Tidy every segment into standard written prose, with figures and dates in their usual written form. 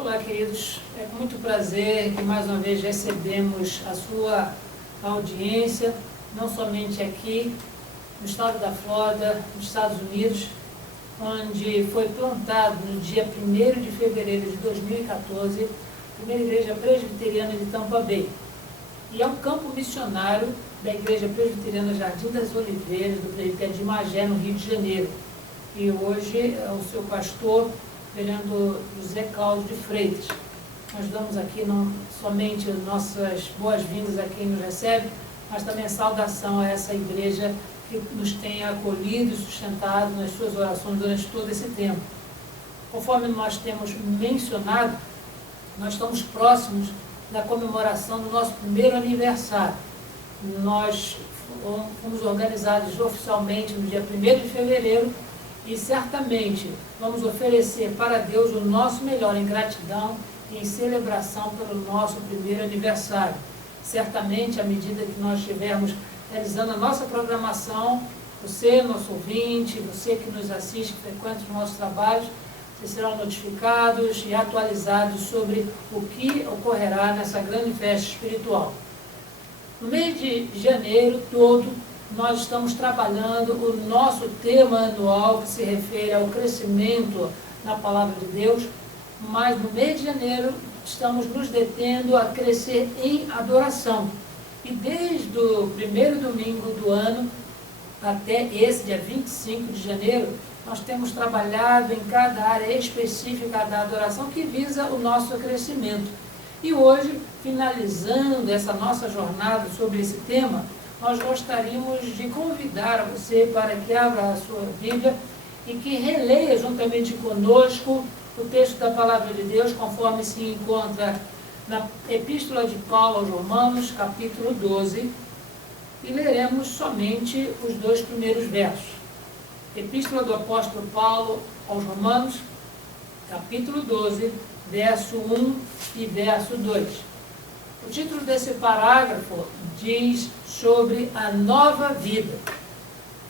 Olá, queridos. É com muito prazer que mais uma vez recebemos a sua audiência, não somente aqui no estado da Flórida, nos Estados Unidos, onde foi plantado no dia 1º de fevereiro de 2014 a primeira igreja presbiteriana de Tampa Bay. E é um campo missionário da Igreja Presbiteriana Jardim das Oliveiras, do presbitério de Magé, no Rio de Janeiro. E hoje é o seu pastor, vereador José Cláudio de Freitas. Nós damos aqui não somente nossas boas-vindas a quem nos recebe, mas também a saudação a essa igreja que nos tem acolhido e sustentado nas suas orações durante todo esse tempo. Conforme nós temos mencionado, nós estamos próximos da comemoração do nosso primeiro aniversário. Nós fomos organizados oficialmente no dia 1º de fevereiro e certamente vamos oferecer para Deus o nosso melhor em gratidão e em celebração pelo nosso primeiro aniversário. Certamente, à medida que nós estivermos realizando a nossa programação, você, nosso ouvinte, você que nos assiste, que frequenta os nossos trabalhos, vocês serão notificados e atualizados sobre o que ocorrerá nessa grande festa espiritual. No mês de janeiro todo, nós estamos trabalhando o nosso tema anual que se refere ao crescimento na Palavra de Deus, mas no mês de janeiro estamos nos detendo a crescer em adoração. E desde o primeiro domingo do ano até esse dia 25 de janeiro, nós temos trabalhado em cada área específica da adoração que visa o nosso crescimento. E hoje, finalizando essa nossa jornada sobre esse tema, nós gostaríamos de convidar você para que abra a sua Bíblia e que releia juntamente conosco o texto da Palavra de Deus, conforme se encontra na Epístola de Paulo aos Romanos, capítulo 12, e leremos somente os 2 primeiros versos. Epístola do apóstolo Paulo aos Romanos, capítulo 12, verso 1 e verso 2. O título desse parágrafo diz sobre a nova vida.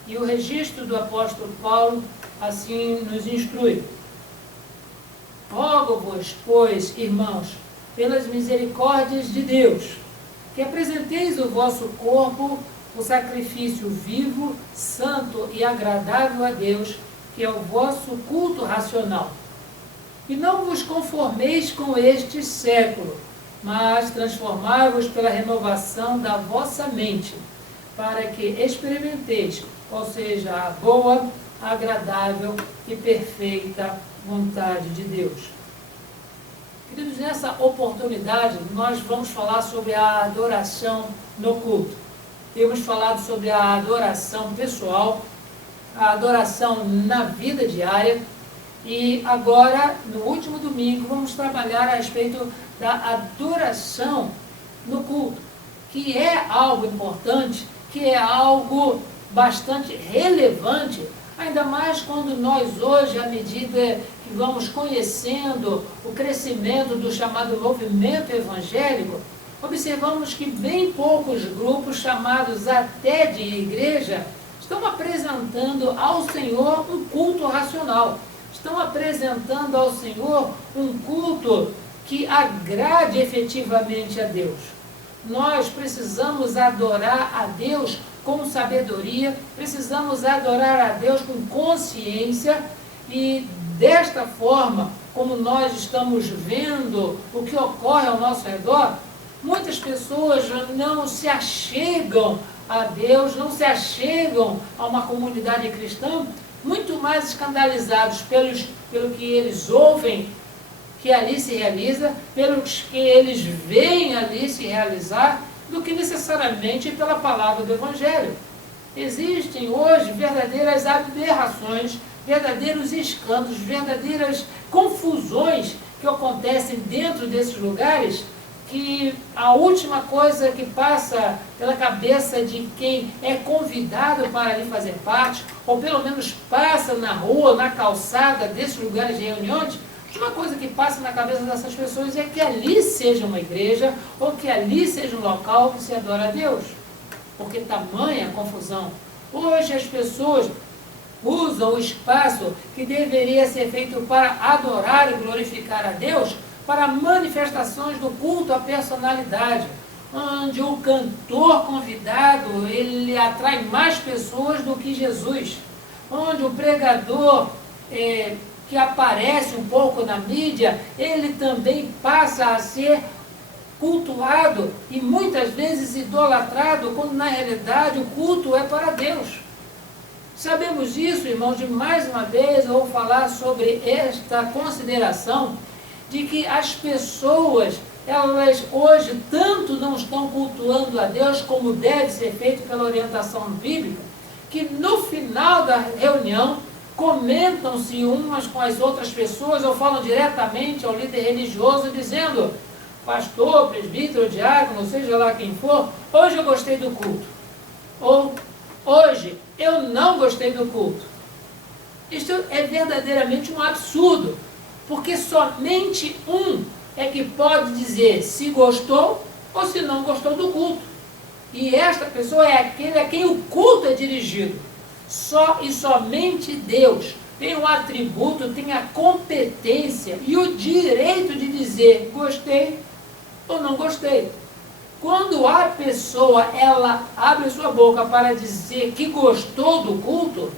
E o registro do apóstolo Paulo assim nos instrui. Rogo-vos, pois, irmãos, pelas misericórdias de Deus, que apresenteis o vosso corpo o sacrifício vivo, santo e agradável a Deus, que é o vosso culto racional. E não vos conformeis com este século, mas transformai-vos pela renovação da vossa mente, para que experimenteis qual seja a boa, agradável e perfeita vontade de Deus. Queridos, nessa oportunidade, nós vamos falar sobre a adoração no culto. Temos falado sobre a adoração pessoal, a adoração na vida diária, e agora, no último domingo, vamos trabalhar a respeito da adoração no culto, que é algo importante, que é algo bastante relevante, ainda mais quando nós hoje, à medida que vamos conhecendo o crescimento do chamado movimento evangélico, observamos que bem poucos grupos, chamados até de igreja, estão apresentando ao Senhor um culto racional. Estão apresentando ao Senhor um culto que agrade efetivamente a Deus. Nós precisamos adorar a Deus com sabedoria, precisamos adorar a Deus com consciência e desta forma, como nós estamos vendo o que ocorre ao nosso redor, muitas pessoas não se achegam a Deus, não se achegam a uma comunidade cristã, muito mais escandalizados pelo que eles ouvem que ali se realiza, pelos que eles veem ali se realizar, do que necessariamente pela palavra do Evangelho. Existem hoje verdadeiras aberrações, verdadeiros escândalos, verdadeiras confusões que acontecem dentro desses lugares, que a última coisa que passa pela cabeça de quem é convidado para ali fazer parte, ou pelo menos passa na rua, na calçada desses lugares de reuniões, a última coisa que passa na cabeça dessas pessoas é que ali seja uma igreja, ou que ali seja um local que se adora a Deus. Porque tamanha confusão. Hoje as pessoas usam o espaço que deveria ser feito para adorar e glorificar a Deus para manifestações do culto à personalidade, onde o cantor convidado, ele atrai mais pessoas do que Jesus, onde o pregador que aparece um pouco na mídia, ele também passa a ser cultuado e muitas vezes idolatrado, quando na realidade o culto é para Deus. Sabemos isso, irmãos, e mais uma vez eu vou falar sobre esta consideração de que as pessoas, elas hoje tanto não estão cultuando a Deus como deve ser feito pela orientação bíblica, que no final da reunião comentam-se umas com as outras pessoas ou falam diretamente ao líder religioso dizendo: pastor, presbítero, diácono, seja lá quem for, hoje eu gostei do culto. Ou hoje eu não gostei do culto. Isto é verdadeiramente um absurdo, porque somente um é que pode dizer se gostou ou se não gostou do culto. E esta pessoa é aquele a quem o culto é dirigido. Só e somente Deus tem o atributo, tem a competência e o direito de dizer gostei ou não gostei. Quando a pessoa, ela abre sua boca para dizer que gostou do culto,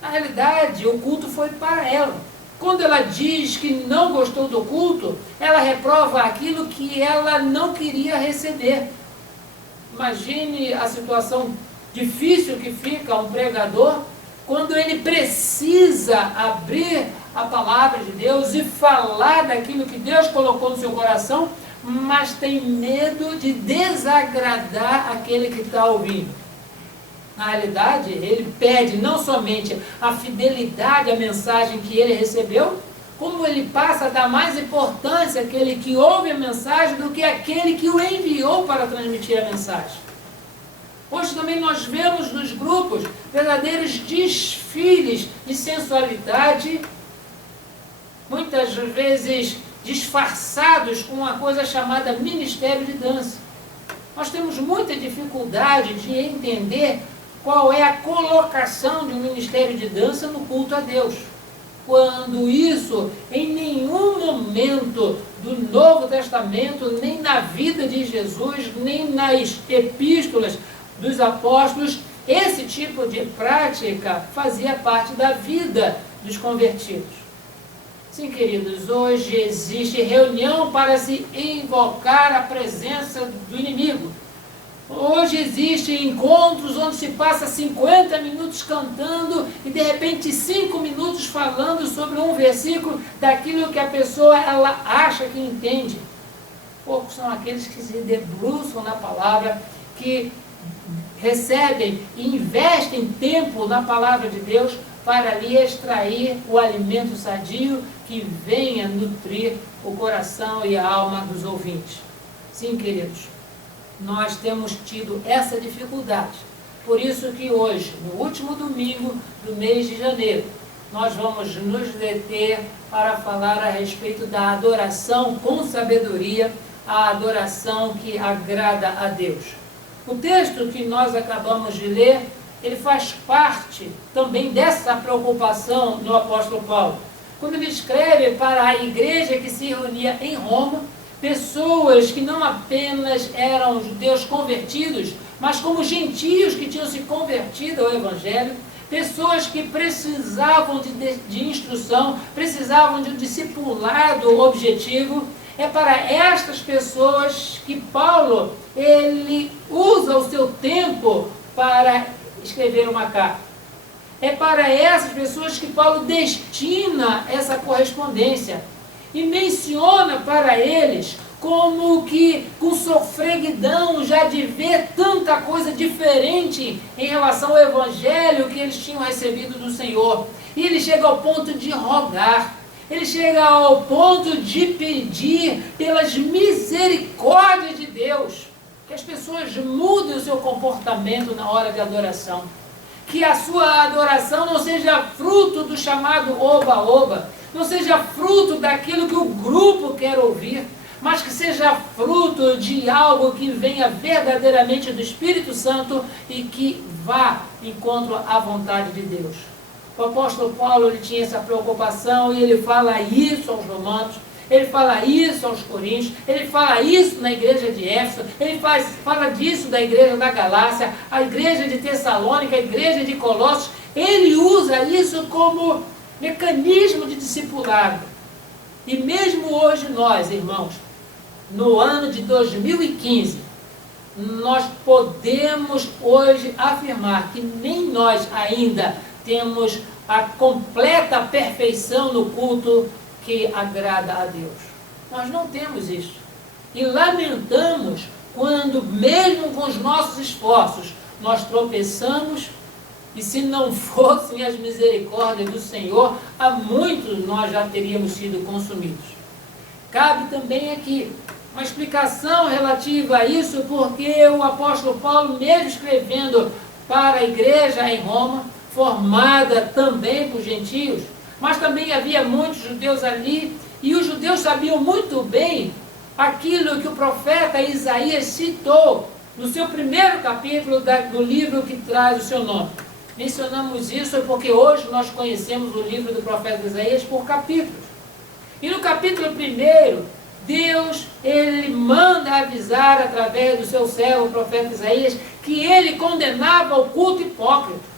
na realidade o culto foi para ela. Quando ela diz que não gostou do culto, ela reprova aquilo que ela não queria receber. Imagine a situação difícil que fica um pregador quando ele precisa abrir a palavra de Deus e falar daquilo que Deus colocou no seu coração, mas tem medo de desagradar aquele que está ouvindo. Na realidade, ele pede não somente a fidelidade à mensagem que ele recebeu, como ele passa a dar mais importância àquele que ouve a mensagem do que àquele que o enviou para transmitir a mensagem. Hoje também nós vemos nos grupos verdadeiros desfiles de sensualidade, muitas vezes disfarçados com uma coisa chamada ministério de dança. Nós temos muita dificuldade de entender qual é a colocação de um ministério de dança no culto a Deus, quando isso em nenhum momento do Novo Testamento, nem na vida de Jesus, nem nas epístolas dos apóstolos, esse tipo de prática fazia parte da vida dos convertidos. Sim, queridos, hoje existe reunião para se invocar a presença do inimigo. Hoje existem encontros onde se passa 50 minutos cantando e de repente 5 minutos falando sobre um versículo daquilo que a pessoa ela acha que entende. Poucos são aqueles que se debruçam na palavra, que recebem e investem tempo na palavra de Deus para ali extrair o alimento sadio que venha nutrir o coração e a alma dos ouvintes. Sim, queridos, nós temos tido essa dificuldade. Por isso que hoje, no último domingo do mês de janeiro, nós vamos nos deter para falar a respeito da adoração com sabedoria, a adoração que agrada a Deus. O texto que nós acabamos de ler, ele faz parte também dessa preocupação do apóstolo Paulo. Quando ele escreve para a igreja que se reunia em Roma, pessoas que não apenas eram judeus convertidos, mas como gentios que tinham se convertido ao Evangelho, pessoas que precisavam de instrução, precisavam de um discipulado objetivo. É para estas pessoas que Paulo ele usa o seu tempo para escrever uma carta. É para essas pessoas que Paulo destina essa correspondência e menciona para eles como que com sofreguidão já de ver tanta coisa diferente em relação ao Evangelho que eles tinham recebido do Senhor. E ele chega ao ponto de rogar, ele chega ao ponto de pedir pelas misericórdias de Deus, que as pessoas mudem o seu comportamento na hora de adoração. Que a sua adoração não seja fruto do chamado oba-oba, não seja fruto daquilo que o grupo quer ouvir, mas que seja fruto de algo que venha verdadeiramente do Espírito Santo e que vá encontro à vontade de Deus. O apóstolo Paulo ele tinha essa preocupação e ele fala isso aos romanos, ele fala isso aos Coríntios, ele fala isso na igreja de Éfeso, ele fala disso da igreja da Galácia, a igreja de Tessalônica, a igreja de Colossos. Ele usa isso como mecanismo de discipulado. E mesmo hoje nós, irmãos, no ano de 2015, nós podemos hoje afirmar que nem nós ainda temos a completa perfeição no culto que agrada a Deus. Nós não temos isso. E lamentamos quando, mesmo com os nossos esforços, nós tropeçamos, e se não fossem as misericórdias do Senhor, há muitos nós já teríamos sido consumidos. Cabe também aqui uma explicação relativa a isso, porque o apóstolo Paulo, mesmo escrevendo para a igreja em Roma, formada também por gentios, mas também havia muitos judeus ali, e os judeus sabiam muito bem aquilo que o profeta Isaías citou no seu primeiro capítulo do livro que traz o seu nome. Mencionamos isso porque hoje nós conhecemos o livro do profeta Isaías por capítulos. E no capítulo 1, Deus, ele manda avisar através do seu servo, o profeta Isaías, que ele condenava o culto hipócrita.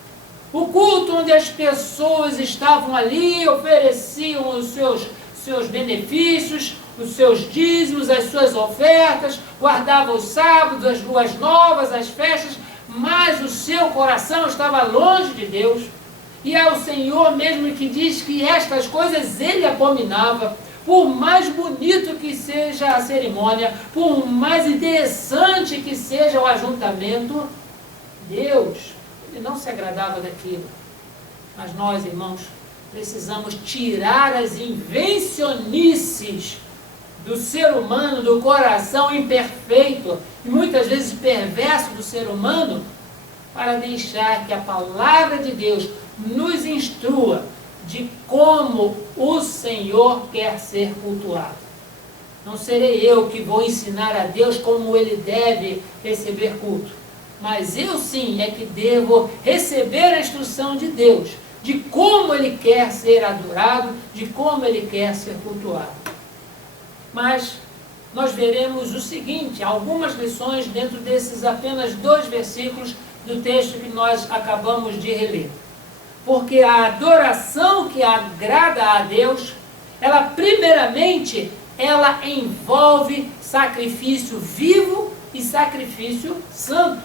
O culto onde as pessoas estavam ali, ofereciam os seus benefícios, os seus dízimos, as suas ofertas, guardavam os sábados, as luas novas, as festas, mas o seu coração estava longe de Deus. E é o Senhor mesmo que diz que estas coisas ele abominava. Por mais bonito que seja a cerimônia, por mais interessante que seja o ajuntamento, Deus, ele não se agradava daquilo. Mas nós, irmãos, precisamos tirar as invencionices do ser humano, do coração imperfeito e muitas vezes perverso do ser humano, para deixar que a palavra de Deus nos instrua de como o Senhor quer ser cultuado. Não serei eu que vou ensinar a Deus como ele deve receber culto, mas eu sim é que devo receber a instrução de Deus, de como ele quer ser adorado, de como ele quer ser cultuado. Mas nós veremos o seguinte, algumas lições dentro desses apenas 2 versículos do texto que nós acabamos de reler. Porque a adoração que agrada a Deus, ela primeiramente, ela envolve sacrifício vivo e sacrifício santo.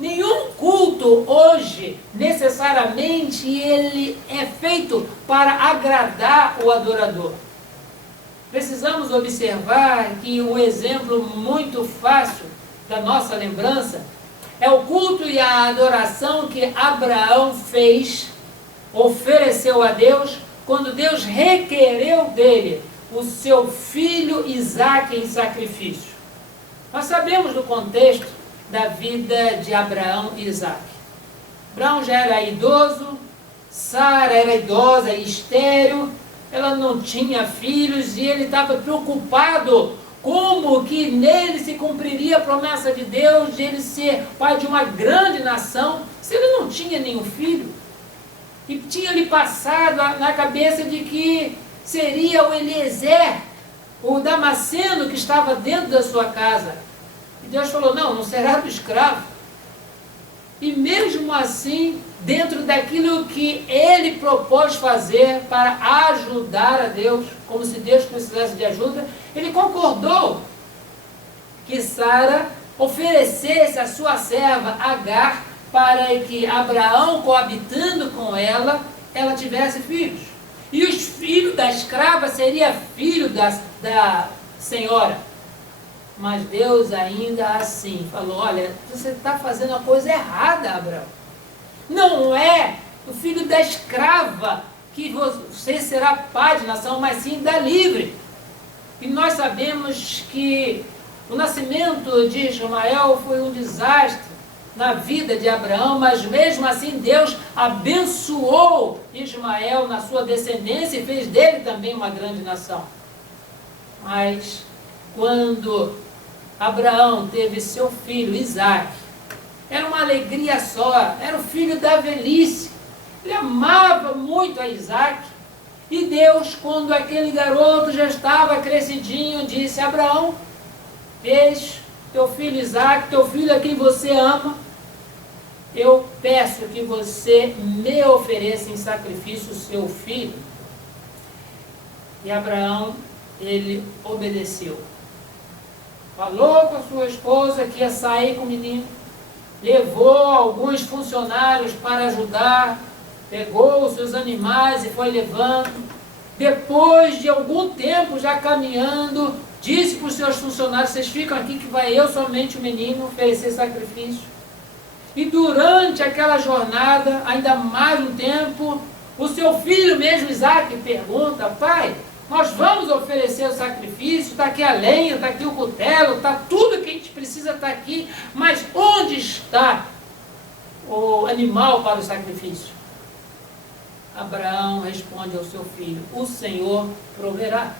Nenhum culto hoje, necessariamente, ele é feito para agradar o adorador. Precisamos observar que um exemplo muito fácil da nossa lembrança é o culto e a adoração que Abraão fez, ofereceu a Deus, quando Deus requereu dele o seu filho Isaque em sacrifício. Nós sabemos do contexto da vida de Abraão e Isaque. Abraão já era idoso, Sara era idosa e estéril, ela não tinha filhos e ele estava preocupado como que nele se cumpriria a promessa de Deus de ele ser pai de uma grande nação, se ele não tinha nenhum filho. E tinha lhe passado na cabeça de que seria o Eliezer, o Damasceno que estava dentro da sua casa. E Deus falou, não será do escravo. E mesmo assim, dentro daquilo que ele propôs fazer para ajudar a Deus, como se Deus precisasse de ajuda, ele concordou que Sara oferecesse a sua serva Agar para que Abraão, coabitando com ela tivesse filhos. E os filhos da escrava seria filho da senhora. Mas Deus ainda assim falou, olha, você está fazendo a coisa errada, Abraão. Não é o filho da escrava que você será pai de nação, mas sim da livre. E nós sabemos que o nascimento de Ismael foi um desastre na vida de Abraão, mas mesmo assim Deus abençoou Ismael na sua descendência e fez dele também uma grande nação. Mas quando Abraão teve seu filho Isaque, era uma alegria só, era o filho da velhice. Ele amava muito a Isaque E Deus, quando aquele garoto já estava crescidinho, disse: Abraão, eis teu filho Isaque, teu filho a quem você ama, eu peço que você me ofereça em sacrifício o seu filho. E Abraão, ele obedeceu. Falou com a sua esposa que ia sair com o menino, levou alguns funcionários para ajudar, pegou os seus animais e foi levando. Depois de algum tempo já caminhando, disse para os seus funcionários: vocês ficam aqui que vai eu somente o menino oferecer sacrifício. E durante aquela jornada, ainda mais um tempo, o seu filho mesmo, Isaque, pergunta: pai, nós vamos oferecer o sacrifício, está aqui a lenha, está aqui o cutelo, está tudo que a gente precisa está aqui, mas onde está o animal para o sacrifício? Abraão responde ao seu filho: o Senhor proverá.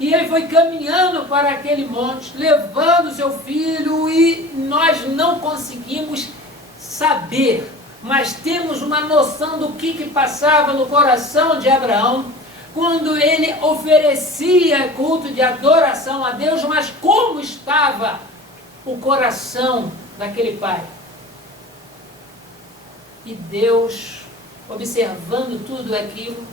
E ele foi caminhando para aquele monte, levando seu filho, e nós não conseguimos saber, mas temos uma noção do que passava no coração de Abraão, quando ele oferecia culto de adoração a Deus, mas como estava o coração daquele pai. E Deus, observando tudo aquilo,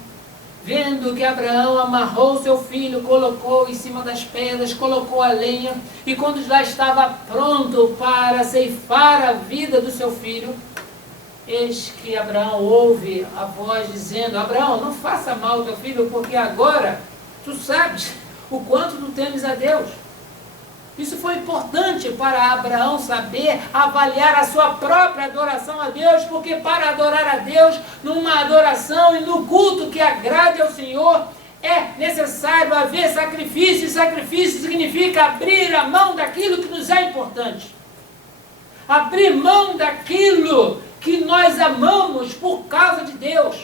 vendo que Abraão amarrou seu filho, colocou em cima das pedras, colocou a lenha, e quando já estava pronto para ceifar a vida do seu filho, eis que Abraão ouve a voz dizendo: Abraão, não faça mal ao teu filho, porque agora tu sabes o quanto tu temes a Deus. Isso foi importante para Abraão saber avaliar a sua própria adoração a Deus, porque para adorar a Deus, numa adoração e no culto que agrade ao Senhor, é necessário haver sacrifício, e sacrifício significa abrir a mão daquilo que nos é importante. Abrir mão daquilo que nós amamos por causa de Deus,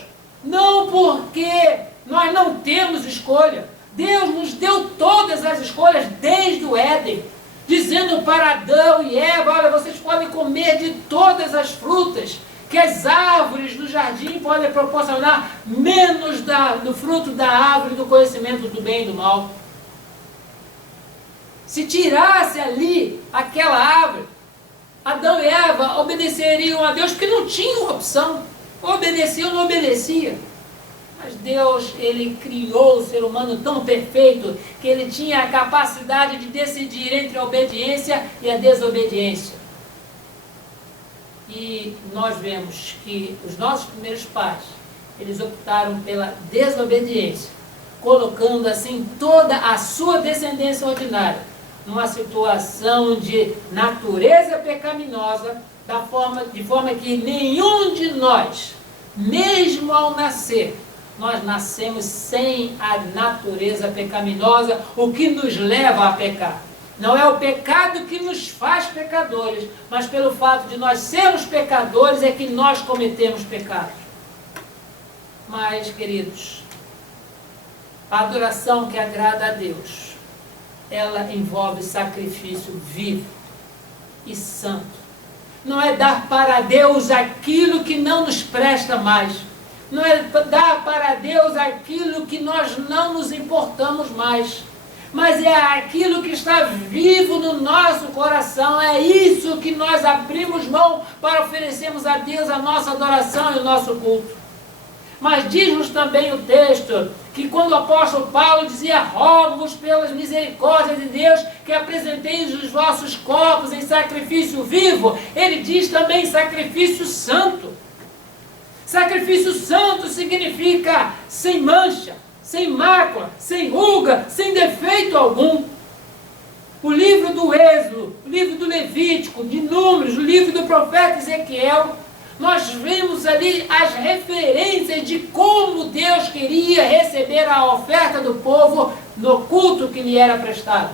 não porque nós não temos escolha. Deus nos deu todas as escolhas desde o Éden, dizendo para Adão e Eva: olha, vocês podem comer de todas as frutas que as árvores do jardim podem proporcionar, menos do fruto da árvore do conhecimento do bem e do mal. Se tirasse ali aquela árvore, Adão e Eva obedeceriam a Deus, porque não tinham opção. Obedecia ou não obedecia. Mas Deus, ele criou o ser humano tão perfeito que ele tinha a capacidade de decidir entre a obediência e a desobediência. E nós vemos que os nossos primeiros pais, eles optaram pela desobediência, colocando assim toda a sua descendência ordinária numa situação de natureza pecaminosa, de forma que nenhum de nós, mesmo ao nascer, nós nascemos sem a natureza pecaminosa, o que nos leva a pecar. Não é o pecado que nos faz pecadores, mas pelo fato de nós sermos pecadores é que nós cometemos pecados. Mas, queridos, a adoração que agrada a Deus, ela envolve sacrifício vivo e santo. Não é dar para Deus aquilo que não nos presta mais. Não é dar para Deus aquilo que nós não nos importamos mais, mas é aquilo que está vivo no nosso coração. É isso que nós abrimos mão para oferecermos a Deus a nossa adoração e o nosso culto. Mas diz-nos também o texto que quando o apóstolo Paulo dizia: rogo-vos pelas misericórdias de Deus que apresenteis os vossos corpos em sacrifício vivo, ele diz também sacrifício santo. Sacrifício santo significa sem mancha, sem mácula, sem ruga, sem defeito algum. O livro do Êxodo, o livro do Levítico, de Números, o livro do profeta Ezequiel, nós vemos ali as referências de como Deus queria receber a oferta do povo no culto que lhe era prestado.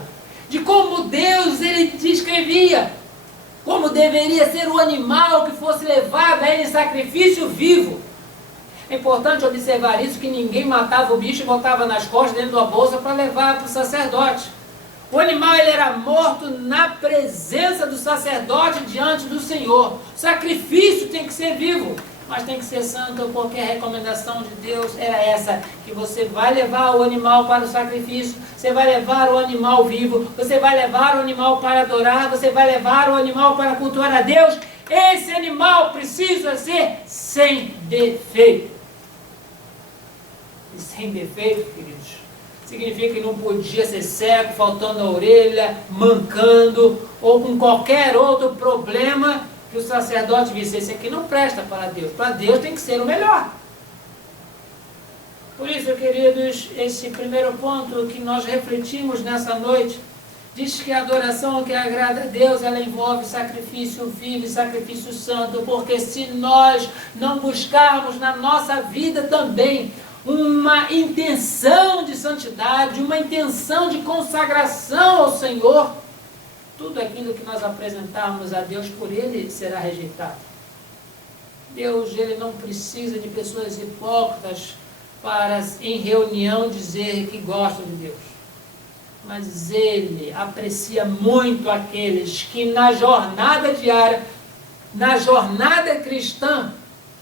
De como Deus, ele descrevia como deveria ser o animal que fosse levado a ele em sacrifício vivo. É importante observar isso, que ninguém matava o bicho e botava nas costas dentro da bolsa para levar para o sacerdote. O animal, ele era morto na presença do sacerdote diante do Senhor. O sacrifício tem que ser vivo. mas tem que ser santo, porque a recomendação de Deus era essa, que você vai levar o animal para o sacrifício, você vai levar o animal vivo, você vai levar o animal para adorar, você vai levar o animal para cultuar a Deus. Esse animal precisa ser sem defeito. E sem defeito, queridos, significa que não podia ser cego, faltando a orelha, mancando, ou com qualquer outro problema que o sacerdote visse. Esse aqui não presta para Deus. Para Deus tem que ser o melhor. Por isso, queridos, esse primeiro ponto que nós refletimos nessa noite, diz que a adoração que agrada a Deus, ela envolve sacrifício vivo e sacrifício santo, porque se nós não buscarmos na nossa vida também uma intenção de santidade, uma intenção de consagração ao Senhor, tudo aquilo que nós apresentarmos a Deus por Ele será rejeitado. Deus, Ele não precisa de pessoas hipócritas para em reunião dizer que gostam de Deus. Mas Ele aprecia muito aqueles que na jornada diária, na jornada cristã,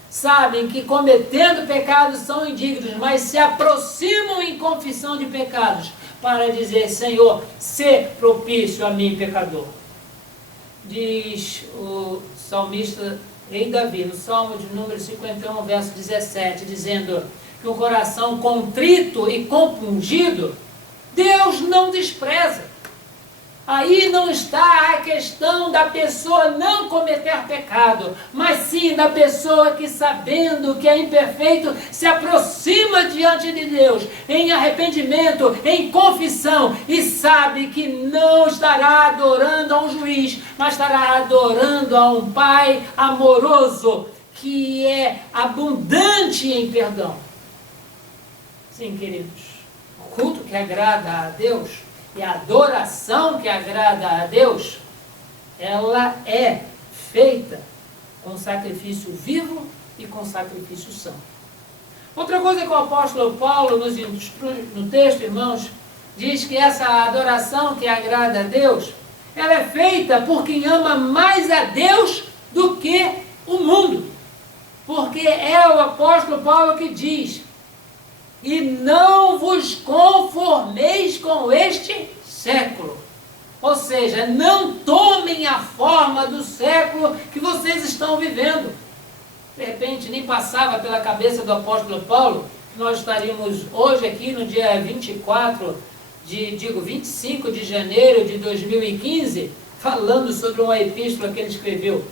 sabem que cometendo pecados são indignos, mas se aproximam em confissão de pecados para dizer: Senhor, sê propício a mim, pecador. Diz o salmista rei Davi, no Salmo de número 51, verso 17, dizendo que um coração contrito e compungido, Deus não despreza. Aí não está a questão da pessoa não cometer pecado, mas sim da pessoa que, sabendo que é imperfeito, se aproxima diante de Deus em arrependimento, em confissão, e sabe que não estará adorando a um juiz, mas estará adorando a um Pai amoroso, que é abundante em perdão. Sim, queridos, o culto que agrada a Deus e a adoração que agrada a Deus, ela é feita com sacrifício vivo e com sacrifício santo. Outra coisa que o apóstolo Paulo nos instrui no texto, irmãos, diz que essa adoração que agrada a Deus, ela é feita por quem ama mais a Deus do que o mundo. Porque é o apóstolo Paulo que diz: e não vos conformeis com este século. Ou seja, não tomem a forma do século que vocês estão vivendo. De repente, nem passava pela cabeça do apóstolo Paulo que nós estaríamos hoje aqui no dia 25 de janeiro de 2015, falando sobre uma epístola que ele escreveu.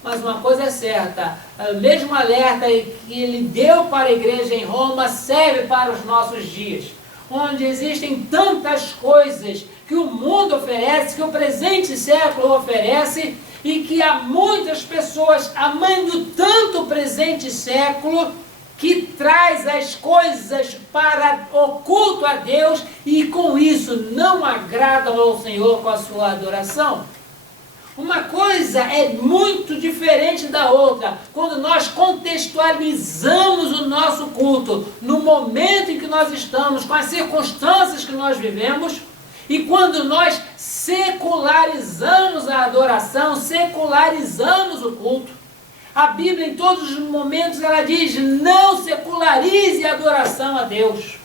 Mas uma coisa é certa, o mesmo alerta que ele deu para a igreja em Roma serve para os nossos dias, onde existem tantas coisas que o mundo oferece, que o presente século oferece, e que há muitas pessoas amando tanto o presente século, que traz as coisas para o culto a Deus, e com isso não agradam ao Senhor com a sua adoração. Uma coisa é muito diferente da outra, quando nós contextualizamos o nosso culto no momento em que nós estamos, com as circunstâncias que nós vivemos, e quando nós secularizamos a adoração, secularizamos o culto. A Bíblia, em todos os momentos, ela diz: não secularize a adoração a Deus.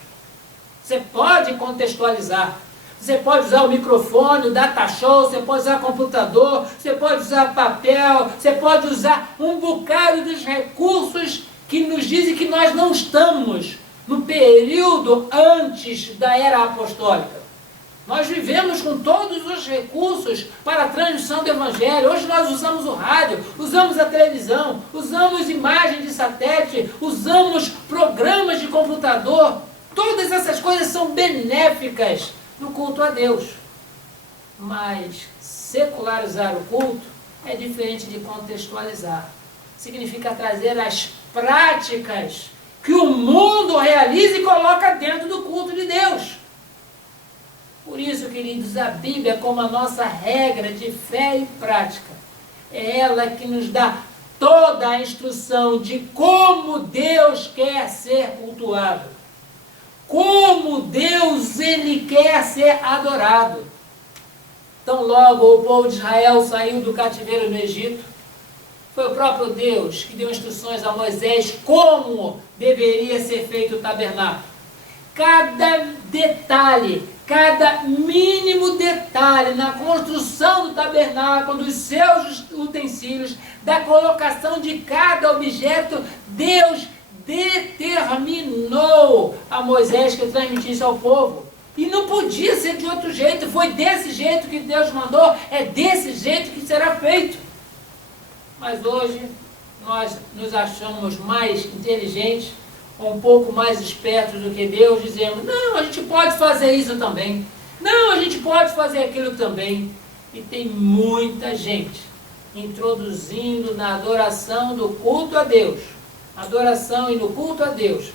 Você pode contextualizar. Você pode usar o microfone, o data show, você pode usar computador, você pode usar papel, você pode usar um bocado dos recursos que nos dizem que nós não estamos no período antes da era apostólica. Nós vivemos com todos os recursos para a transmissão do Evangelho. Hoje nós usamos o rádio, usamos a televisão, usamos imagem de satélite, usamos programas de computador. Todas essas coisas são benéficas no culto a Deus. Mas secularizar o culto é diferente de contextualizar. Significa trazer as práticas que o mundo realiza e coloca dentro do culto de Deus. Por isso, queridos, a Bíblia, como a nossa regra de fé e prática, é ela que nos dá toda a instrução de como Deus quer ser cultuado. Como Deus, Ele quer ser adorado. Então logo o povo de Israel saiu do cativeiro no Egito, Foi o próprio Deus que deu instruções a Moisés como deveria ser feito o tabernáculo. Cada detalhe, cada mínimo detalhe na construção do tabernáculo, dos seus utensílios, da colocação de cada objeto, Deus determinou a Moisés que transmitisse ao povo. E não podia ser de outro jeito, foi desse jeito que Deus mandou, é desse jeito que será feito. Mas hoje nós nos achamos mais inteligentes, um pouco mais espertos do que Deus, dizemos, não, a gente pode fazer isso também, não, a gente pode fazer aquilo também. E tem muita gente introduzindo na adoração do culto a Deus, adoração e no culto a Deus,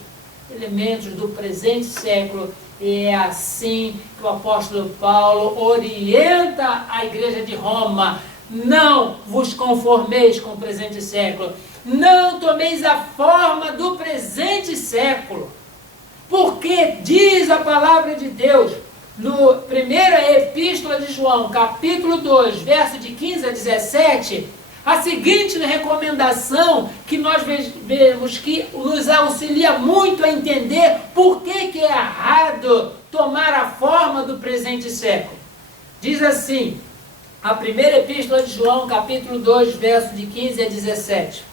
elementos do presente século. E é assim que o apóstolo Paulo orienta a igreja de Roma: não vos conformeis com o presente século, não tomeis a forma do presente século, porque diz a palavra de Deus, no primeira epístola de João, capítulo 2, verso de 15 a 17, a seguinte recomendação que nós vemos que nos auxilia muito a entender por que é errado tomar a forma do presente século. Diz assim, a primeira epístola de João, capítulo 2, verso de 15 a 17.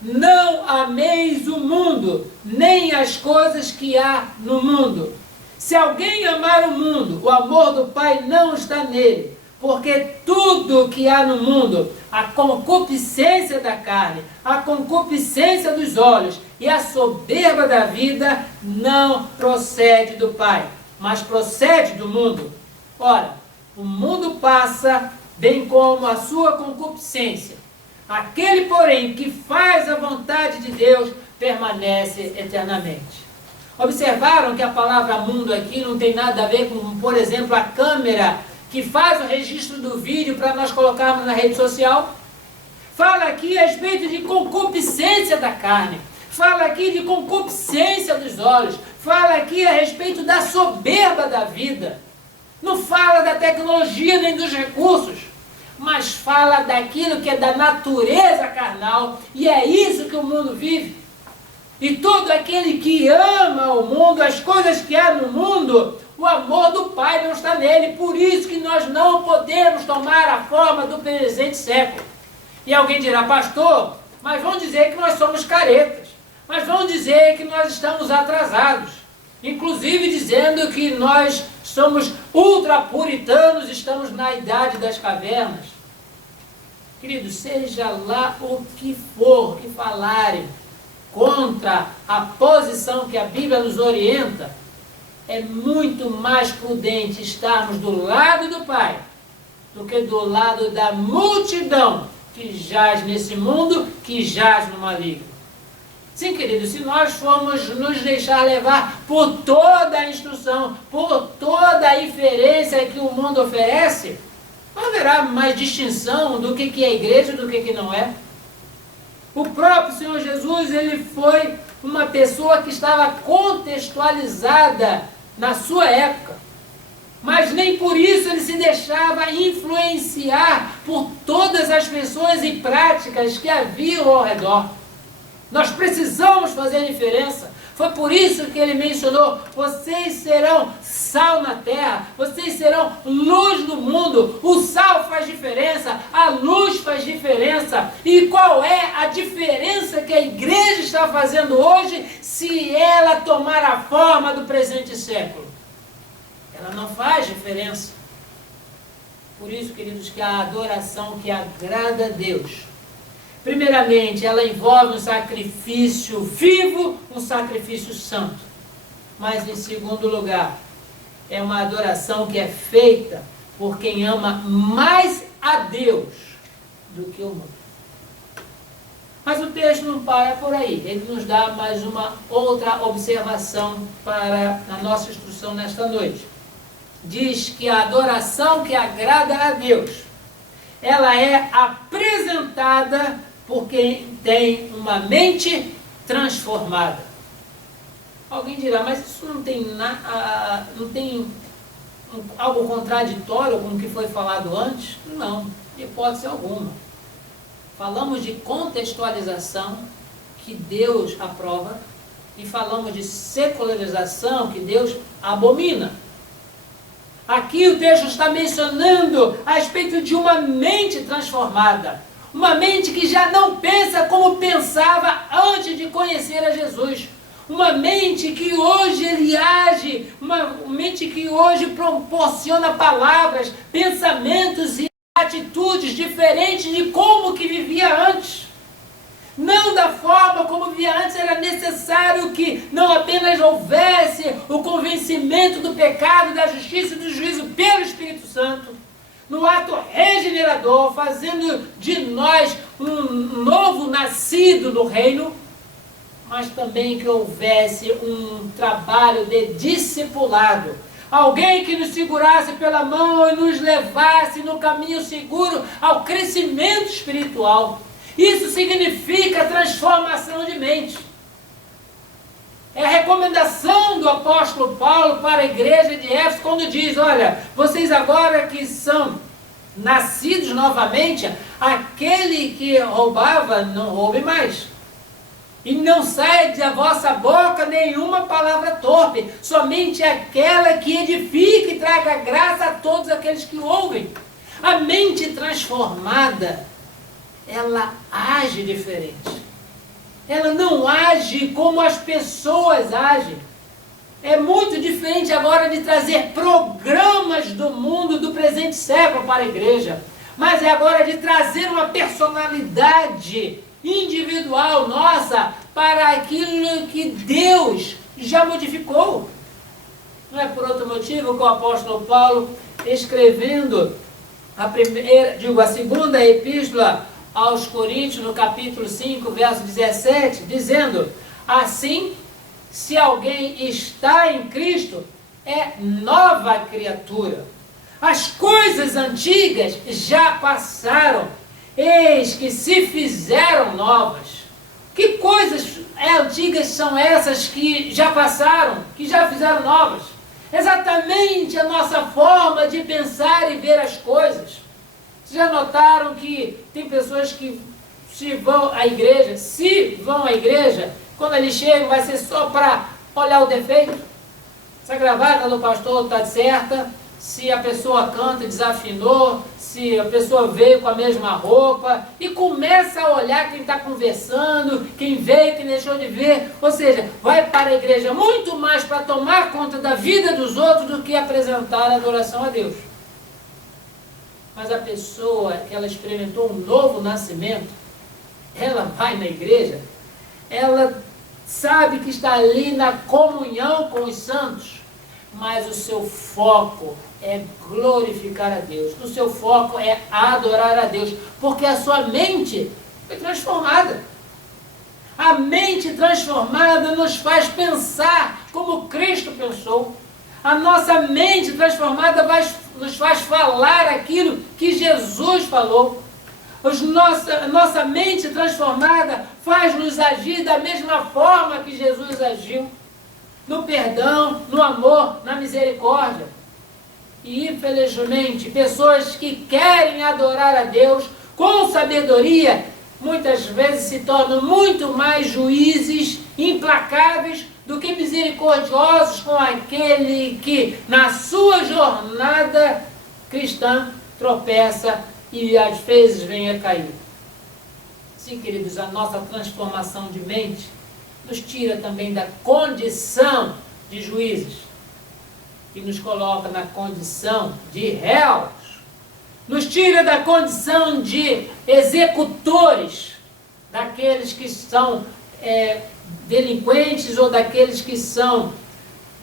Não ameis o mundo, nem as coisas que há no mundo. Se alguém amar o mundo, o amor do Pai não está nele. Porque tudo que há no mundo, a concupiscência da carne, a concupiscência dos olhos e a soberba da vida, não procede do Pai, mas procede do mundo. Ora, o mundo passa, bem como a sua concupiscência. Aquele, porém, que faz a vontade de Deus, permanece eternamente. Observaram que a palavra mundo aqui não tem nada a ver com, por exemplo, a câmera que faz o registro do vídeo para nós colocarmos na rede social? Fala aqui a respeito de concupiscência da carne, fala aqui de concupiscência dos olhos, fala aqui a respeito da soberba da vida. Não fala da tecnologia nem dos recursos, mas fala daquilo que é da natureza carnal, e é isso que o mundo vive. E todo aquele que ama o mundo, as coisas que há no mundo, o amor do Pai não está nele. Por isso que nós não podemos tomar a forma do presente século. E alguém dirá, pastor, mas vão dizer que nós somos caretas, mas vão dizer que nós estamos atrasados, inclusive dizendo que nós somos ultrapuritanos, estamos na idade das cavernas. Queridos, seja lá o que for que falarem contra a posição que a Bíblia nos orienta, é muito mais prudente estarmos do lado do Pai do que do lado da multidão que jaz nesse mundo, que jaz no maligno. Sim, queridos, se nós formos nos deixar levar por toda a instrução, por toda a inferência que o mundo oferece, não haverá mais distinção do que é igreja e do que não é. O próprio Senhor Jesus, ele foi uma pessoa que estava contextualizada na sua época, mas nem por isso ele se deixava influenciar por todas as pessoas e práticas que haviam ao redor. Nós precisamos fazer diferença. Foi por isso que ele mencionou: vocês serão sal na terra, vocês serão luz no mundo. O sal faz diferença, a luz faz diferença. E qual é a diferença que a igreja está fazendo hoje se ela tomar a forma do presente século? Ela não faz diferença. Por isso, queridos, que a adoração que agrada a Deus, primeiramente, ela envolve um sacrifício vivo, um sacrifício santo. Mas, em segundo lugar, é uma adoração que é feita por quem ama mais a Deus do que o mundo. Mas o texto não para por aí. Ele nos dá mais uma outra observação para a nossa instrução nesta noite. Diz que a adoração que agrada a Deus, ela é apresentada por quem tem uma mente transformada. Alguém dirá, mas isso não tem algo contraditório com o que foi falado antes? Não, de hipótese alguma. falamos de contextualização, que Deus aprova, e falamos de secularização, que Deus abomina. Aqui o texto está mencionando a respeito de uma mente transformada, uma mente que já não pensa como pensava antes de conhecer a Jesus, uma mente que hoje ele age, uma mente que hoje proporciona palavras, pensamentos e atitudes diferentes de como que vivia antes. Não da forma como vivia antes. Era necessário que não apenas houvesse o convencimento do pecado, da justiça e do juízo pelo Espírito Santo, no ato regenerador, fazendo de nós um novo nascido no reino, mas também que houvesse um trabalho de discipulado. Alguém que nos segurasse pela mão e nos levasse no caminho seguro ao crescimento espiritual. Isso significa transformação de mente. É a recomendação do apóstolo Paulo para a igreja de Éfeso, quando diz, olha, vocês agora que são nascidos novamente, aquele que roubava, não roube mais. E não saia da vossa boca nenhuma palavra torpe, somente aquela que edifique e traga graça a todos aqueles que o ouvem. A mente transformada, ela age diferente. Ela não age como as pessoas agem. É muito diferente agora de trazer programas do mundo do presente século para a igreja. Mas é agora de trazer uma personalidade individual nossa para aquilo que Deus já modificou. Não é por outro motivo que o apóstolo Paulo, escrevendo a segunda epístola aos Coríntios, no capítulo 5, verso 17, dizendo, assim, se alguém está em Cristo, é nova criatura. As coisas antigas já passaram, eis que se fizeram novas. Que coisas antigas são essas que já passaram, que já fizeram novas? Exatamente a nossa forma de pensar e ver as coisas. Vocês já notaram que tem pessoas que se vão à igreja, quando eles chegam vai ser só para olhar o defeito? Se a gravata do pastor está certa, se a pessoa canta e desafinou, se a pessoa veio com a mesma roupa, e começa a olhar quem está conversando, quem veio, quem deixou de ver, ou seja, vai para a igreja muito mais para tomar conta da vida dos outros do que apresentar a adoração a Deus. Mas a pessoa que ela experimentou um novo nascimento, ela vai na igreja, ela sabe que está ali na comunhão com os santos, mas o seu foco é glorificar a Deus, o seu foco é adorar a Deus, porque a sua mente foi transformada. A mente transformada nos faz pensar como Cristo pensou. A nossa mente transformada nos faz falar aquilo que Jesus falou. Nossa mente transformada faz-nos agir da mesma forma que Jesus agiu. No perdão, no amor, na misericórdia. E infelizmente, pessoas que querem adorar a Deus com sabedoria, muitas vezes se tornam muito mais juízes implacáveis do que misericordiosos com aquele que na sua jornada cristã tropeça e às vezes vem a cair. Sim, queridos, a nossa transformação de mente nos tira também da condição de juízes e nos coloca na condição de réus. Nos tira da condição de executores, daqueles que são delinquentes ou daqueles que são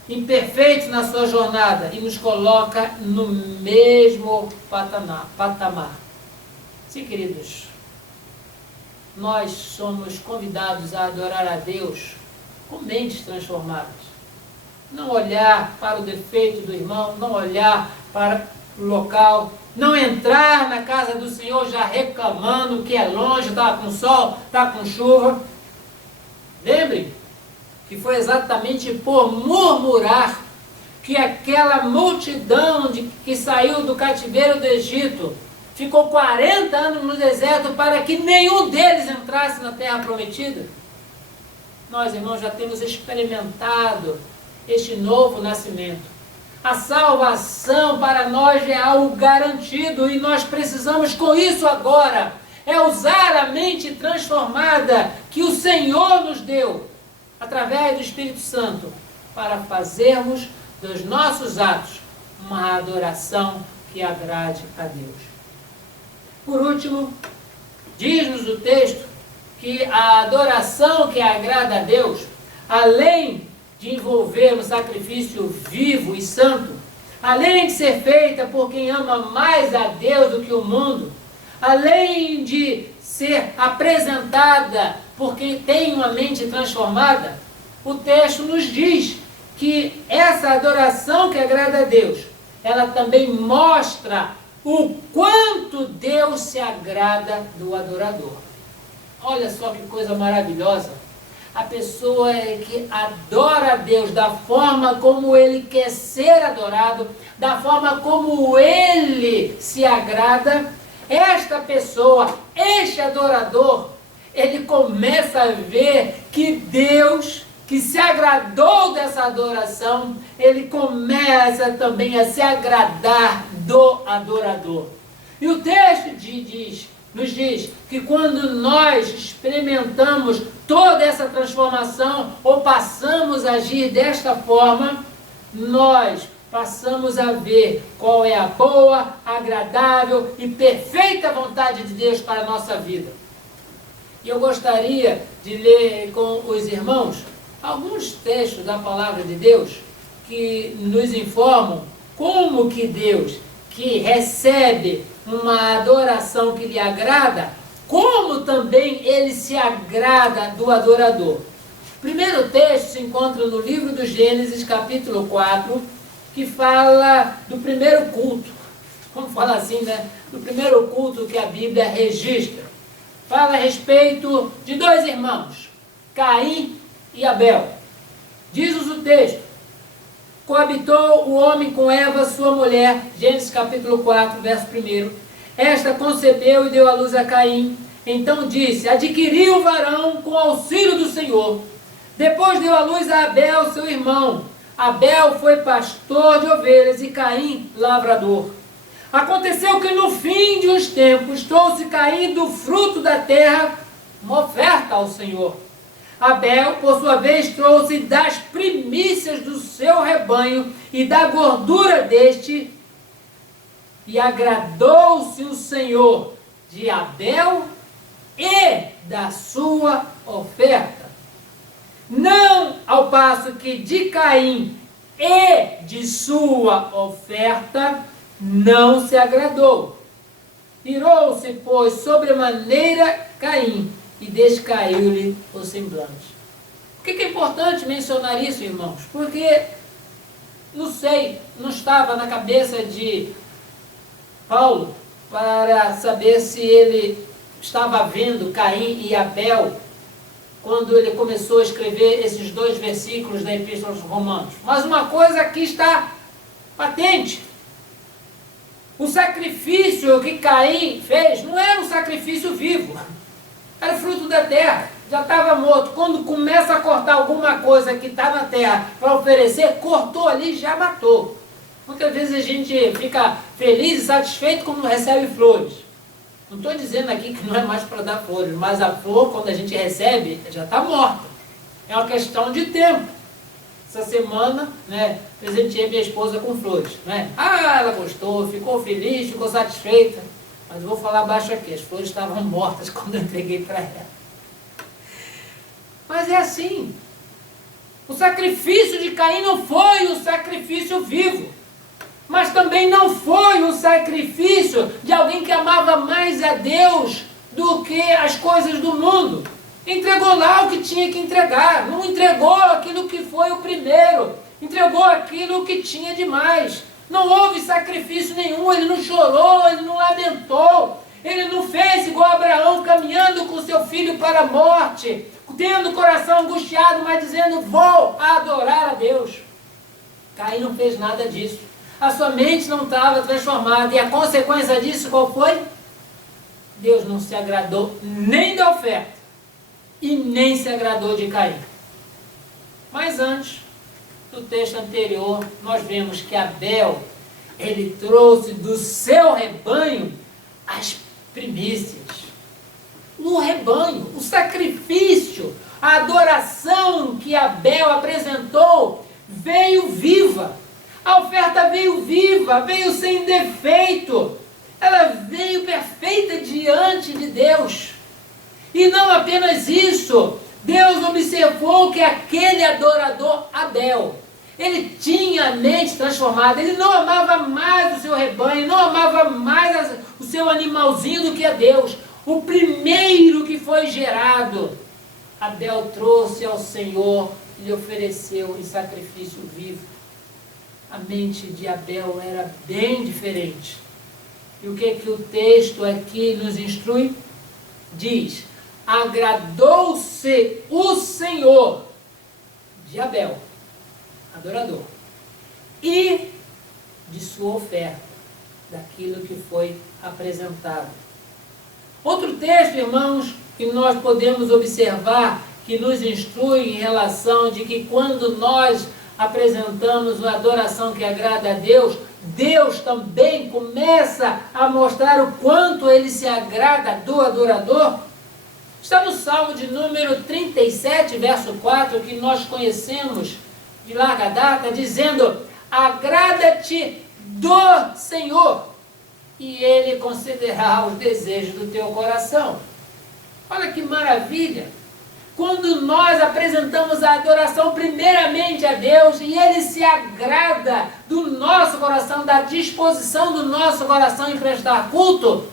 imperfeitos na sua jornada, e nos coloca no mesmo patamar. Sim, queridos, nós somos convidados a adorar a Deus com mentes transformadas. Não olhar para o defeito do irmão, não olhar para o local, não entrar na casa do Senhor já reclamando que é longe, está com sol, está com chuva. Lembre que foi exatamente por murmurar que aquela multidão que saiu do cativeiro do Egito ficou 40 anos no deserto para que nenhum deles entrasse na terra prometida. Nós, irmãos, já temos experimentado este novo nascimento. A salvação para nós é algo garantido e nós precisamos com isso agora. É usar a mente transformada que o Senhor nos deu, através do Espírito Santo, para fazermos dos nossos atos uma adoração que agrade a Deus. Por último, diz-nos o texto que a adoração que agrada a Deus, além de envolver um sacrifício vivo e santo, além de ser feita por quem ama mais a Deus do que o mundo, além de ser apresentada por quem tem uma mente transformada, o texto nos diz que essa adoração que agrada a Deus, ela também mostra o quanto Deus se agrada do adorador. Olha só que coisa maravilhosa. A pessoa que adora a Deus da forma como Ele quer ser adorado, da forma como Ele se agrada, esta pessoa, este adorador, ele começa a ver que Deus, que se agradou dessa adoração, ele começa também a se agradar do adorador. E o texto nos diz que quando nós experimentamos toda essa transformação, ou passamos a agir desta forma, nós passamos a ver qual é a boa, agradável e perfeita vontade de Deus para a nossa vida. E eu gostaria de ler com os irmãos alguns textos da palavra de Deus que nos informam como que Deus, que recebe uma adoração que lhe agrada, como também ele se agrada do adorador. O primeiro texto se encontra no livro do Gênesis, capítulo 4, que fala do primeiro culto. Vamos falar assim, né? Do primeiro culto que a Bíblia registra. Fala a respeito de dois irmãos, Caim e Abel. Diz-nos o texto: coabitou o homem com Eva, sua mulher, Gênesis capítulo 4, verso 1. Esta concebeu e deu à luz a Caim. Então disse: adquiri o varão com auxílio do Senhor. Depois deu à luz a Abel, seu irmão. Abel foi pastor de ovelhas e Caim lavrador. Aconteceu que no fim de uns tempos trouxe Caim do fruto da terra uma oferta ao Senhor. Abel, por sua vez, trouxe das primícias do seu rebanho e da gordura deste, e agradou-se o Senhor de Abel e da sua oferta. Não ao passo que de Caim e de sua oferta não se agradou. Irou-se, pois, sobremaneira Caim, e descaiu-lhe o semblante. Por que é importante mencionar isso, irmãos? Porque, não estava na cabeça de Paulo para saber se ele estava vendo Caim e Abel quando ele começou a escrever esses dois versículos da Epístola aos Romanos. Mas uma coisa aqui está patente. O sacrifício que Caim fez não era um sacrifício vivo. Era fruto da terra, já estava morto. Quando começa a cortar alguma coisa que está na terra para oferecer, cortou ali e já matou. Muitas vezes a gente fica feliz e satisfeito quando recebe flores. Não estou dizendo aqui que não é mais para dar flores, mas a flor, quando a gente recebe, já está morta. É uma questão de tempo. Essa semana, presenteei minha esposa com flores. Ela gostou, ficou feliz, ficou satisfeita. Mas eu vou falar baixo aqui, as flores estavam mortas quando eu entreguei para ela. Mas é assim. O sacrifício de Caim não foi um sacrifício vivo. Mas também não foi um sacrifício de alguém que amava mais a Deus do que as coisas do mundo. Entregou lá o que tinha que entregar. Não entregou aquilo que foi o primeiro. Entregou aquilo que tinha de mais. Não houve sacrifício nenhum, ele não chorou, ele não lamentou, ele não fez igual Abraão, caminhando com seu filho para a morte, tendo o coração angustiado, mas dizendo, vou adorar a Deus. Caim não fez nada disso. A sua mente não estava transformada. E a consequência disso qual foi? Deus não se agradou nem da oferta e nem se agradou de Caim. Mas antes, no texto anterior, nós vemos que Abel, ele trouxe do seu rebanho as primícias. No rebanho, o sacrifício, a adoração que Abel apresentou veio viva. A oferta veio viva, veio sem defeito. Ela veio perfeita diante de Deus. E não apenas isso, Deus observou que aquele adorador Abel, ele tinha a mente transformada, ele não amava mais o seu rebanho, não amava mais o seu animalzinho do que a Deus. O primeiro que foi gerado, Abel trouxe ao Senhor e lhe ofereceu em sacrifício vivo. A mente de Abel era bem diferente. E o que o texto aqui nos instrui? Diz: agradou-se o Senhor de Abel, adorador, e de sua oferta, daquilo que foi apresentado. Outro texto, irmãos, que nós podemos observar, que nos instrui em relação de que quando nós apresentamos a adoração que agrada a Deus, Deus também começa a mostrar o quanto Ele se agrada do adorador. Está no Salmo de número 37, verso 4, que nós conhecemos de larga data, dizendo: agrada-te do Senhor, e Ele concederá os desejos do teu coração. Olha que maravilha! Quando nós apresentamos a adoração primeiramente a Deus, e Ele se agrada do nosso coração, da disposição do nosso coração em prestar culto,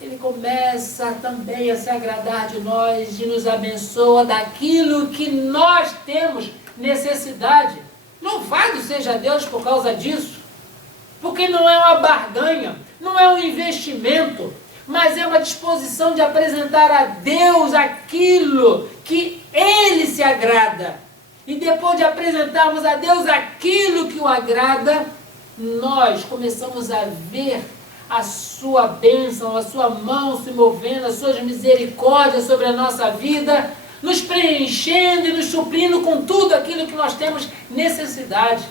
Ele começa também a se agradar de nós e nos abençoa daquilo que nós temos necessidade. Louvado seja Deus por causa disso, porque não é uma barganha, não é um investimento, mas é uma disposição de apresentar a Deus aquilo que Ele se agrada. E depois de apresentarmos a Deus aquilo que o agrada, nós começamos a ver a sua bênção, a sua mão se movendo, as suas misericórdias sobre a nossa vida, nos preenchendo e nos suprindo com tudo aquilo que nós temos necessidade.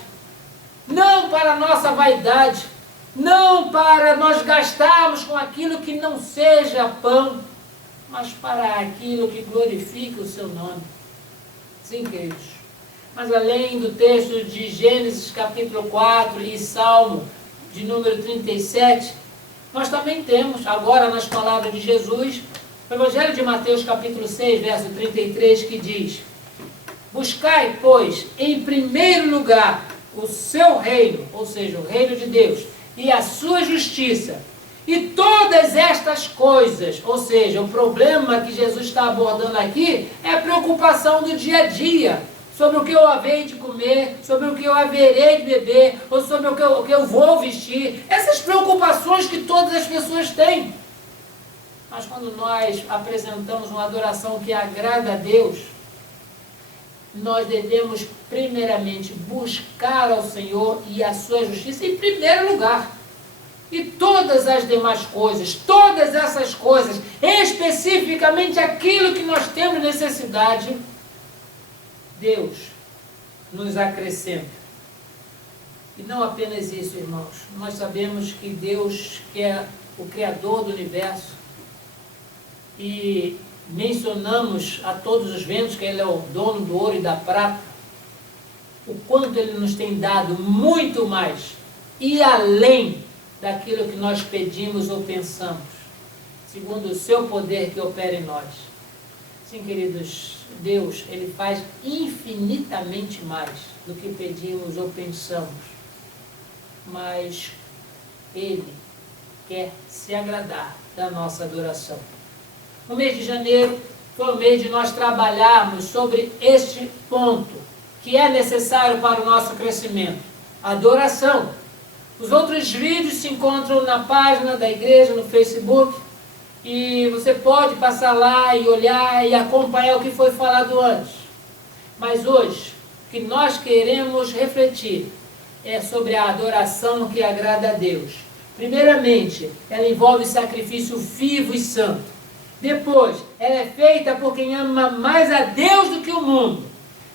Não para a nossa vaidade, não para nós gastarmos com aquilo que não seja pão, mas para aquilo que glorifique o seu nome. Sim, queridos. Mas além do texto de Gênesis capítulo 4 e Salmo de número 37, nós também temos, agora nas palavras de Jesus, o Evangelho de Mateus capítulo 6, verso 33, que diz: buscai, pois, em primeiro lugar o seu reino, ou seja, o reino de Deus, e a sua justiça, e todas estas coisas, ou seja, o problema que Jesus está abordando aqui é a preocupação do dia a dia, sobre o que eu haverei de comer, sobre o que eu haverei de beber, ou sobre o que eu vou vestir, essas preocupações que todas as pessoas têm. Mas quando nós apresentamos uma adoração que agrada a Deus, nós devemos primeiramente buscar ao Senhor e a sua justiça em primeiro lugar. E todas as demais coisas, todas essas coisas, especificamente aquilo que nós temos necessidade, Deus nos acrescenta. E não apenas isso, irmãos. Nós sabemos que Deus, que é o Criador do universo, e mencionamos a todos os ventos que Ele é o dono do ouro e da prata, o quanto Ele nos tem dado muito mais e além daquilo que nós pedimos ou pensamos, segundo o seu poder que opera em nós. Sim, queridos, Deus, Ele faz infinitamente mais do que pedimos ou pensamos, mas Ele quer se agradar da nossa adoração. No mês de janeiro foi o mês de nós trabalharmos sobre este ponto, que é necessário para o nosso crescimento: adoração. Os outros vídeos se encontram na página da igreja, no Facebook, e você pode passar lá e olhar e acompanhar o que foi falado antes. Mas hoje, o que nós queremos refletir é sobre a adoração que agrada a Deus. Primeiramente, ela envolve sacrifício vivo e santo. Depois, ela é feita por quem ama mais a Deus do que o mundo.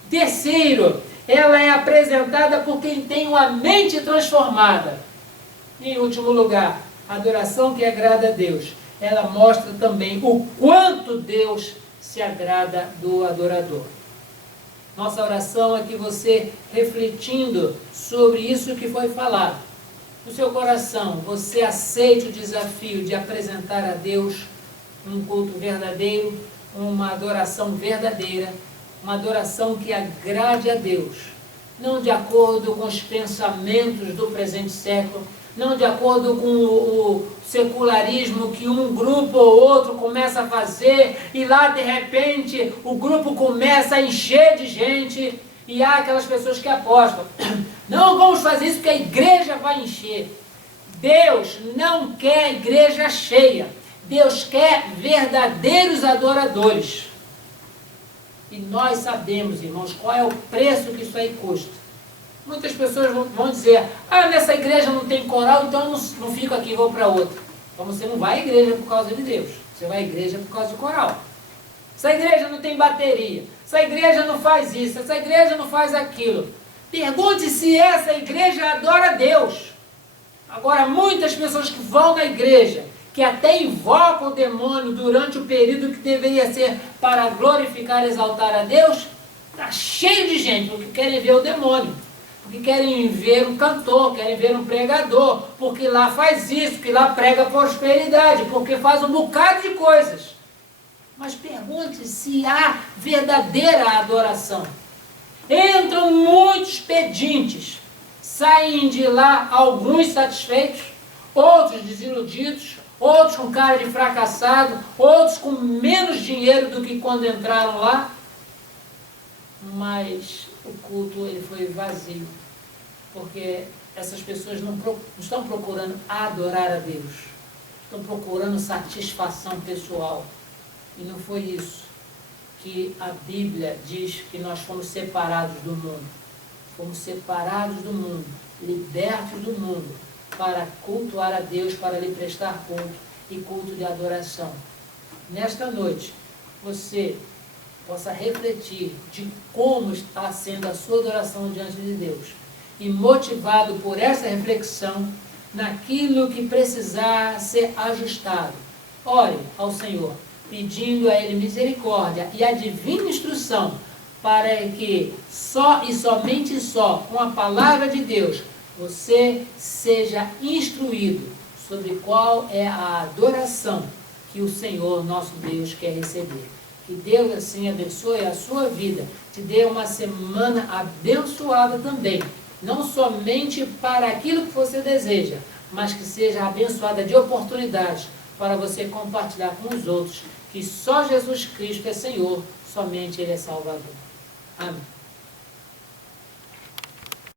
Terceiro, ela é apresentada por quem tem uma mente transformada. Em último lugar, a adoração que agrada a Deus. Ela mostra também o quanto Deus se agrada do adorador. Nossa oração é que você, refletindo sobre isso que foi falado, no seu coração, você aceite o desafio de apresentar a Deus um culto verdadeiro, uma adoração verdadeira, uma adoração que agrade a Deus, não de acordo com os pensamentos do presente século, não de acordo com o secularismo que um grupo ou outro começa a fazer e lá de repente o grupo começa a encher de gente e há aquelas pessoas que apostam, não vamos fazer isso porque a igreja vai encher. Deus não quer igreja cheia, Deus quer verdadeiros adoradores. E nós sabemos, irmãos, qual é o preço que isso aí custa. Muitas pessoas vão dizer, nessa igreja não tem coral, então eu não fico aqui, vou para outra. Então você não vai à igreja por causa de Deus, você vai à igreja por causa do coral. Essa igreja não tem bateria, essa igreja não faz isso, essa igreja não faz aquilo. Pergunte se essa igreja adora a Deus. Agora, muitas pessoas que vão na igreja, que até invocam o demônio durante o período que deveria ser para glorificar e exaltar a Deus, está cheio de gente, porque querem ver o demônio. Porque querem ver um cantor, querem ver um pregador, porque lá faz isso, porque lá prega prosperidade, porque faz um bocado de coisas. Mas pergunte se há verdadeira adoração. Entram muitos pedintes, saem de lá alguns satisfeitos, outros desiludidos, outros com cara de fracassado, outros com menos dinheiro do que quando entraram lá. Mas o culto ele foi vazio, porque essas pessoas não estão procurando adorar a Deus, estão procurando satisfação pessoal. E não foi isso que a Bíblia diz que nós fomos separados do mundo. Fomos separados do mundo, libertos do mundo, para cultuar a Deus, para lhe prestar culto e culto de adoração. Nesta noite, você possa refletir de como está sendo a sua adoração diante de Deus e motivado por essa reflexão naquilo que precisar ser ajustado. Ore ao Senhor, pedindo a Ele misericórdia e a divina instrução para que só e somente só com a palavra de Deus você seja instruído sobre qual é a adoração que o Senhor nosso Deus quer receber. Que Deus assim abençoe a sua vida, te dê uma semana abençoada também, não somente para aquilo que você deseja, mas que seja abençoada de oportunidades para você compartilhar com os outros que só Jesus Cristo é Senhor, somente Ele é Salvador. Amém.